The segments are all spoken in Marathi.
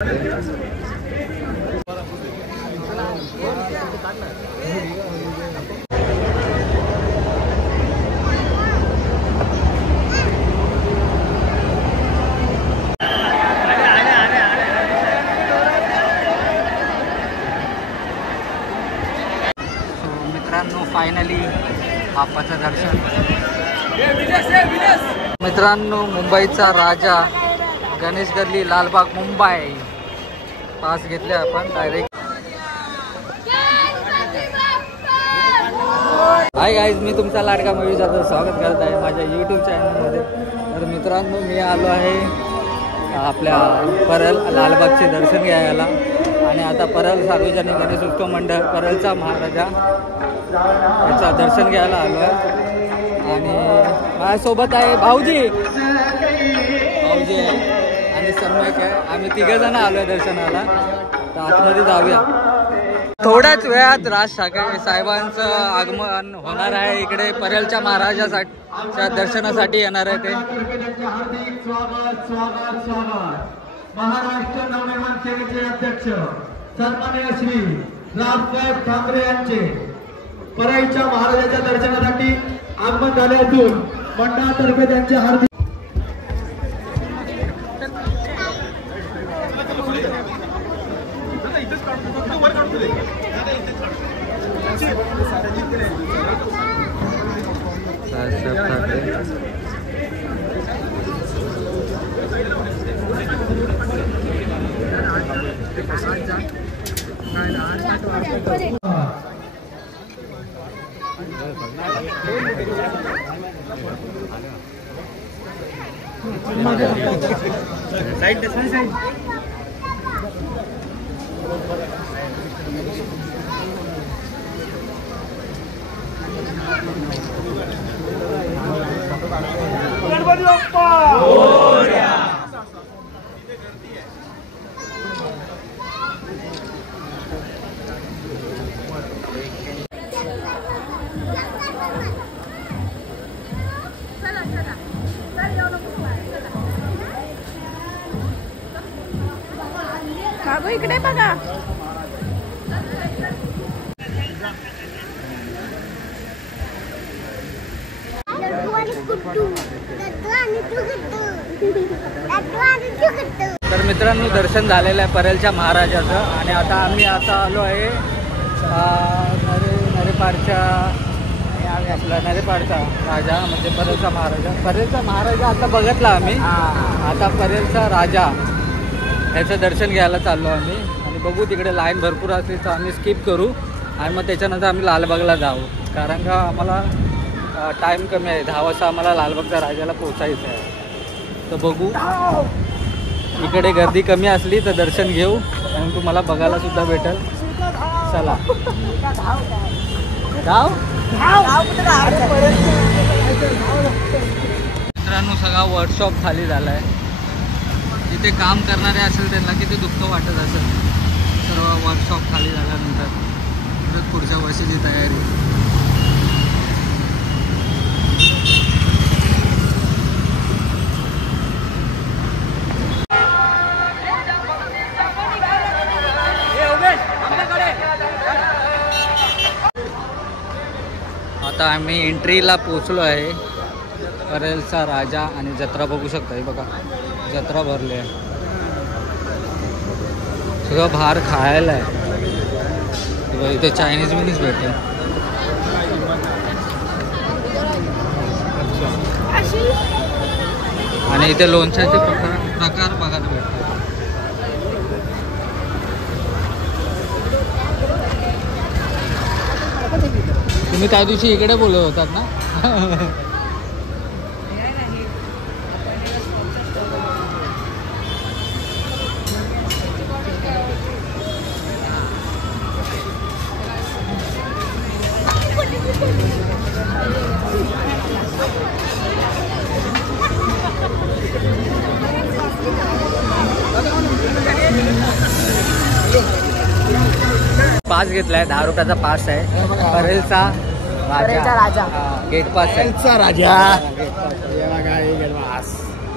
मित्रांनो फायनली बाप्पाचं दर्शन. मित्रांनो मुंबईचा राजा गणेश गल्ली लालबाग मुंबई पास घेतले आपण डायरेक्ट. हाय गाईज, मी तुमचा लाडका मयूर जाधव स्वागत करत आहे माझ्या यूट्यूब चॅनलमध्ये. तर मित्रांनो मी आलो आहे आपल्या परळ लालबागचे दर्शन घ्यायला आणि आता परळ सार्वजनिक गणेश उत्सव मंडळ परळचा महाराजा याचं दर्शन घ्यायला आलो आहे. आणि माझ्यासोबत आहे भाऊजी आहे आणि सम्यक आहे. आम्ही तिघजण आलो आहे दर्शनाला. तर आतमध्ये जाऊया. थोड्याच वेळात राज ठाकरे साहेबांचं आगमन होणार आहे इकडे. परळच्या महाराजाच्या दर्शनासाठी येणार आहे ते. महाराष्ट्र नवनिर्माण सेनेचे अध्यक्ष सन्माननीय श्री राजसाहेब ठाकरे यांचे परळच्या महाराजाच्या दर्शनासाठी आगमन झाले असून मंडळातर्फे त्यांचे हार्दिक गणपती बाप्पा कागो इकडे बघा. तर मित्रांनो दर्शन झालेलं आहे परळच्या महाराजाचं आणि आता आम्ही आलो आहे नरेपाडच्या आपला नरेपाडचा राजा म्हणजे परळचा महाराजा आता बघितला आम्ही. आता परळचा राजा ह्याचं दर्शन घ्यायला चाललो आम्ही आणि बघू तिकडे लाईन भरपूर असली तर आम्ही स्किप करू आणि मग त्याच्यानंतर आम्ही लालबागला जाऊ. कारण का आम्हाला टाईम कमी आहे. 10 वाजता आम्हाला लालबागच्या राजाला पोचायचं आहे. तर बघू इकडे गर्दी कमी असली तर दर्शन घेऊ आणि तुम्हाला बघायला सुद्धा भेटेल. चला जाऊ. मित्रांनो सगळा वर्कशॉप खाली झाला आहे. जिथे काम करणारे असेल त्यांना किती दुःख वाटत असेल. सर्व वर्कशॉप खाली झाल्यानंतर पुढच्या वर्षीची तयारी. आता आम्ही एंट्रीला पोचलो आहे. परळचा राजा आणि जत्रा बघू शकता. हे बघा जत्रा भरली आहे. सगळं बाहेर खायला आहे. इथे चायनीज बिनीज भेटेल. आणि इथे लोणच्याचे प्रकार बघायला भेटतात. तुम्ही त्या दिवशी इकडे बोलत होतात ना. 5 घेतलाय, 10 रुपयाचा पास आहे. परेलचा राजा, गेट पास आहे.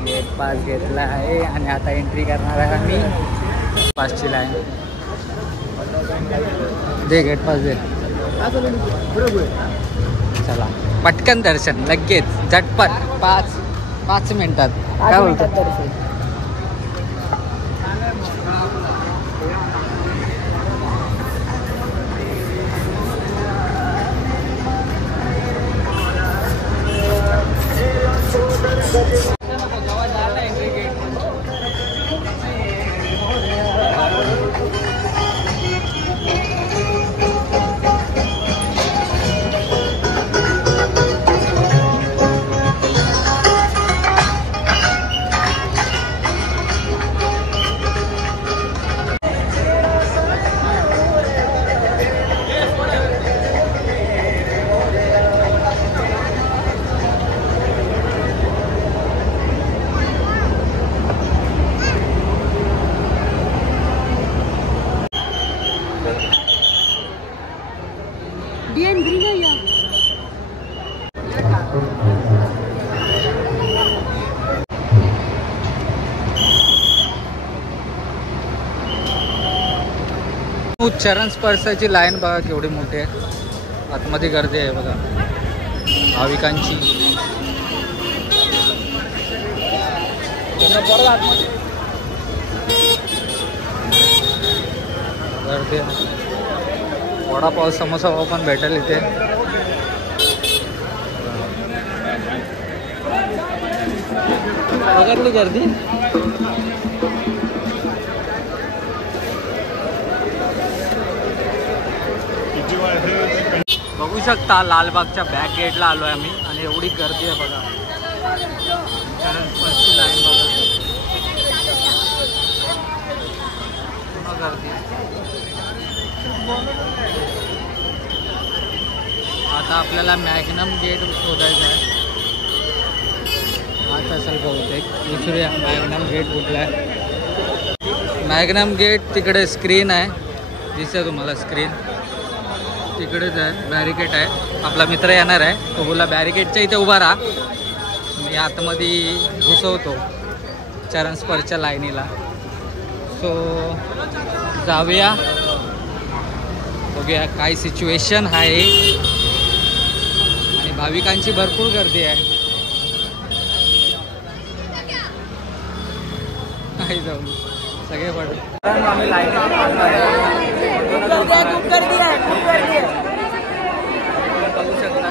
गेट पास घेतला आहे आणि आता एंट्री करणार आहे आम्ही पासची लाईन दे, गेट पास दे. चला पटकन दर्शन लगेच झटपट 5 मिनिटात. काय बोलतात? चरण स्पर्शाची लाईन बघा केवढी मोठी आहे. आतमध्ये गर्दी आहे बघा भाविकांची. गर्दी आहे. वडापाव समोसा पण भेटेल इथे. बघितली गर्दी. बघू शकता लालबागच्या बॅक गेटला आलो आहे आम्ही आणि एवढी गर्दी आहे बघा. कारण फर्स्टची लाईन बघा पूर्ण गर्दी आहे. आता आपल्याला मॅग्नम गेट शोधायचं आहे. हाच असेल बहुतेक. विचारूया मॅग्नम गेट कुठला आहे. मॅग्नम गेट तिकडे स्क्रीन आहे, दिसते तुम्हाला स्क्रीन तिकडेच आहे. बॅरिकेड आहे. आपला मित्र येणार आहे तो बोला बॅरिकेडच्या इथे उभा राहा, मी आतमध्ये घुसवतो चरण स्पर्शच्या लाईनीला. सो जाऊया बघूया काय सिच्युएशन आहे. आणि भाविकांची भरपूर गर्दी आहे. नाही जाऊ सगळे पडले. आम्ही लाईनीत आलो आहे. बघू शकता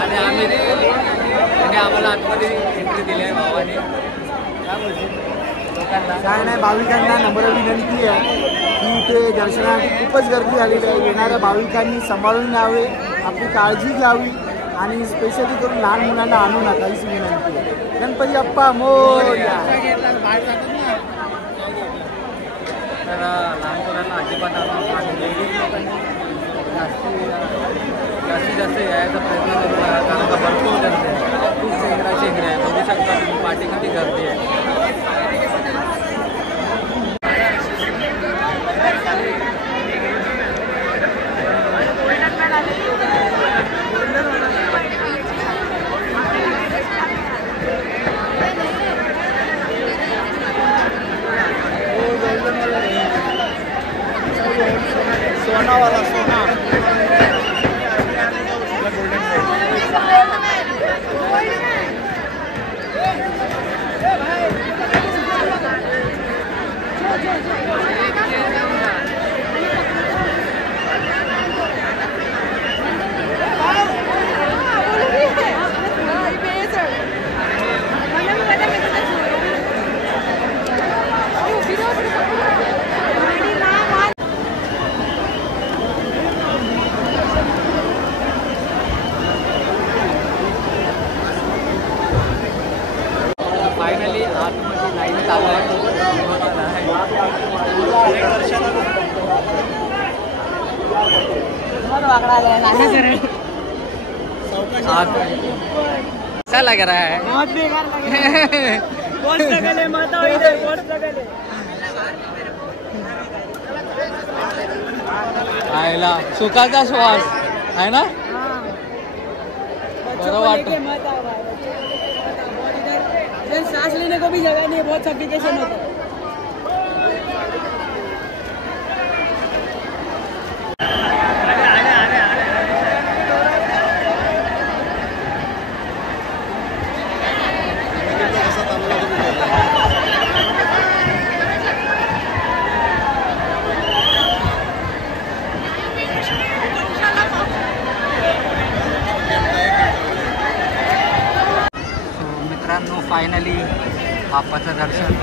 आणि आम्हाला आतमध्ये एंट्री दिली आहे भावाने. काय नाही, भाविकांना नम्र विनंती आहे की इथे दर्शनासाठी खूपच गर्दी झालेली आहे. येणाऱ्या भाविकांनी सांभाळून न्यावे, आपली काळजी घ्यावी आणि स्पेशली करून लहान मुलांना आणू नका हीच विनंती आहे. गणपती बाप्पा मोरया. तर लहान मुलांना अजिबात जास्तीत जास्त यायचा प्रयत्न करू नका, कारण का भरपूर गर्दी आहे. खूप शेंगडी आहे. बघू शकता तुम्ही पाठीमध्ये गर्दी आहे. सोनावाला सोना फायनली आतमध्ये लाईन चालू आहे. अच्छा लग रहा है. बहुत बेकार लग रहा है. बहुत लगल है माता इधर, बहुत लगल है. आयला सुखाचा श्वास आहे ना. बच्चों को लेके मत आओ भाई, बच्चों को लेके मत आओ. बहुत इधर में सांस लेने को भी जगह नहीं है, बहुत सफिकेशन होता है। मित्रांनो फायनली बाप्पाचं दर्शन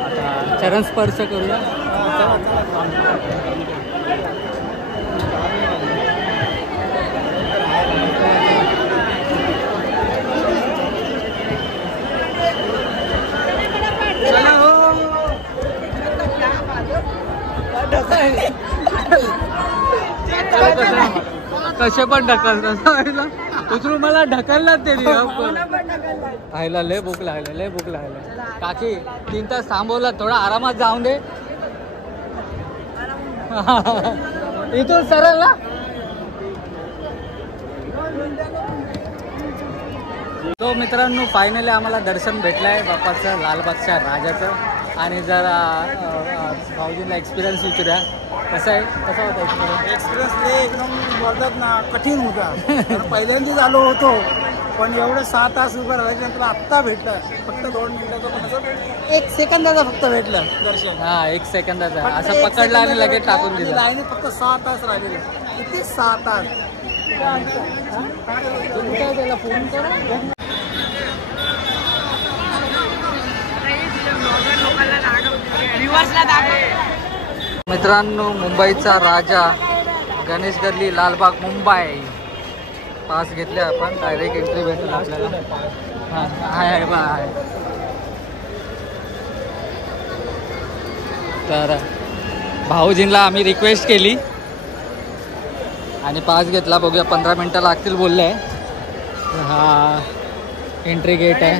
आता चरण स्पर्श करूया. कसे पण ढकलतात उचलून मला ढकलला ते आयला लय भूक लागलं काकी 3 तास थांबवला थोडा आरामात जाऊन दे इथून सरळ ना. तो मित्रांनो फायनली आम्हाला दर्शन भेटलंय बाप्पाचं लालबागच्या राजाचं. आणि जरा भाऊजींना एक्सपिरियन्स विचारूया कसा होता एक्सपिरियन्स एकदम बोलतात ना कठीण होता. पहिल्यांदाच आलो होतो पण एवढं 6 तास उभं राहिल्यानंतर आत्ता भेटलं फक्त 2 मिनिटाचं पण असं 1 सेकंदाचं फक्त भेटलं दर्शन. हा 1 सेकंदाचा असं पकडला आणि लगेच टाकून दिलं. लाईनी फक्त 6 तास राहिलेले किती 6 तास. त्याला फोन करा. मित्रांनो मुंबईचा राजा गणेश गल्ली लालबाग मुंबई पास घेतले आपण डायरेक्ट एंट्री भेटेल आपल्याला. हां आहे बा आहे. तर भाऊजींना आम्ही रिक्वेस्ट केली आणि पास घेतला. बघूया 15 मिनटं लागतील बोलले आहे. हा एंट्री गेट आहे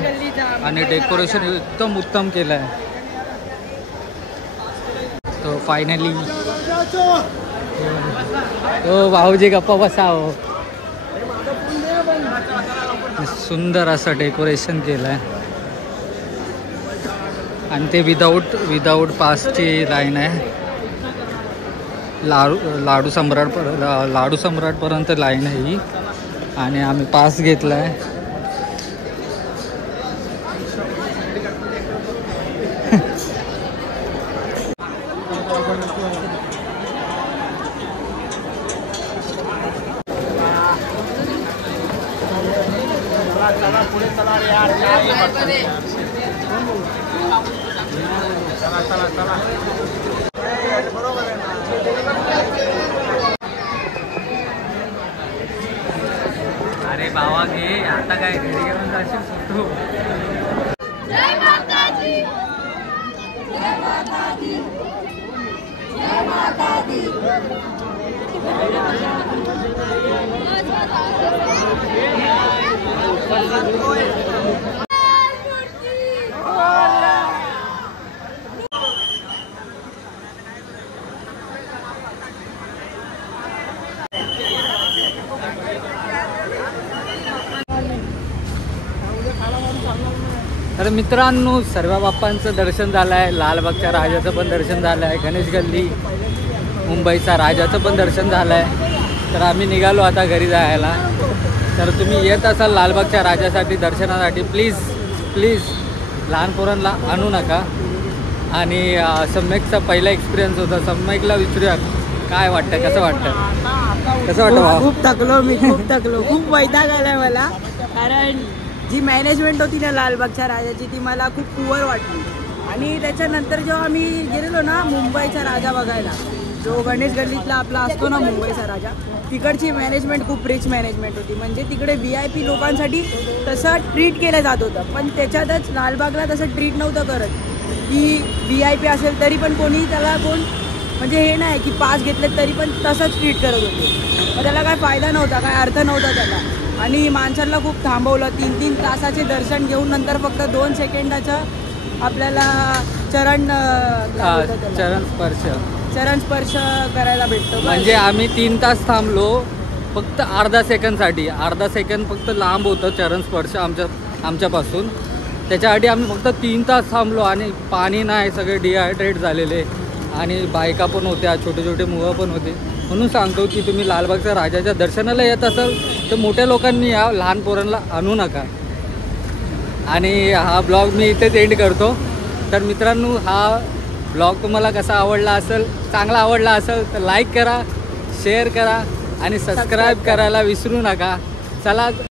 आणि डेकोरेशन एकदम उत्तम केलं आहे. तो फायनली तो भाऊजी गप्पा बसाव. सुंदर असं डेकोरेशन केलं आहे आणि ते विदाऊट पासची लाईन आहे. लाडू सम्राटपर्यंत लाईन आहे ही आणि आम्ही पास घेतला आहे. अरे बाबा घे आता काय घरी घेऊन जाशील सुटू. जय माता दी, जय माता दी, जय माता दी. तर मित्रांनो सर्व बाप्पांचं दर्शन झालं आहे. लालबागच्या राजाचं पण दर्शन झालं आहे. गणेश गल्ली मुंबईचा राजाचं पण दर्शन झालं आहे. तर आम्ही निघालो आता घरी जायला. तर तुम्ही येत असाल लालबागच्या राजासाठी दर्शनासाठी प्लीज लहान पोरांना आणू नका. आणि सम्यकचा पहिला एक्सपिरियन्स होता. सम्यकला विचारूया काय वाटतं कसं वाटतं. खूप थकलो खूप वैताग आलाय मला. कारण जी मॅनेजमेंट होती ना लालबागच्या राजाची ती मला खूप पुअर वाटली. आणि त्याच्यानंतर जेव्हा आम्ही गेलेलो ना मुंबईचा राजा बघायला, जो गणेश गल्लीतला आपला असतो ना मुंबईचा राजा, तिकडची मॅनेजमेंट खूप रिच मॅनेजमेंट होती. म्हणजे तिकडे VIP लोकांसाठी तसं ट्रीट केलं जात होतं. पण त्याच्यातच लालबागला तसं ट्रीट नव्हतं करत की VIP असेल तरी पण कोणी त्याला म्हणजे हे नाही की पास घेतले तरी पण तसंच ट्रीट करत होते. मग त्याला काय फायदा नव्हता, काय अर्थ नव्हता त्याला. आणि माणसांना खूप थांबवलं. 3-3 तासाचे दर्शन घेऊन नंतर फक्त 2 सेकंदाचं आपल्याला चरण काय बोलतात त्याला? चरण स्पर्श चरण स्पर्श करायला भेटतो बस. म्हणजे आम्ही 3 तास थांबलो फक्त अर्धा सेकंडसाठी. अर्धा सेकंड फक्त लांब होतं चरण स्पर्श आमच्यापासून. त्याच्यासाठी आम्ही फक्त 3 तास थांबलो आणि पाणी नाही, सगळे डिहायड्रेट झालेले आणि बायका पण होत्या, छोटे छोटे मुलं पण होते. म्हणून सांगतो की तुम्ही लालबागच्या राजाच्या दर्शनाला येत असाल तर मोठ्या लोकांनी या, लहान पोरांना आणू नका. आणि हा ब्लॉग मी इथेच एंड करतो. तर मित्रांनो, हा ब्लॉग तुम्हाला कसा आवडला असेल, चांगला आवडला असेल तर लाईक करा, शेअर करा आणि सबस्क्राईब करायला विसरू नका. चला.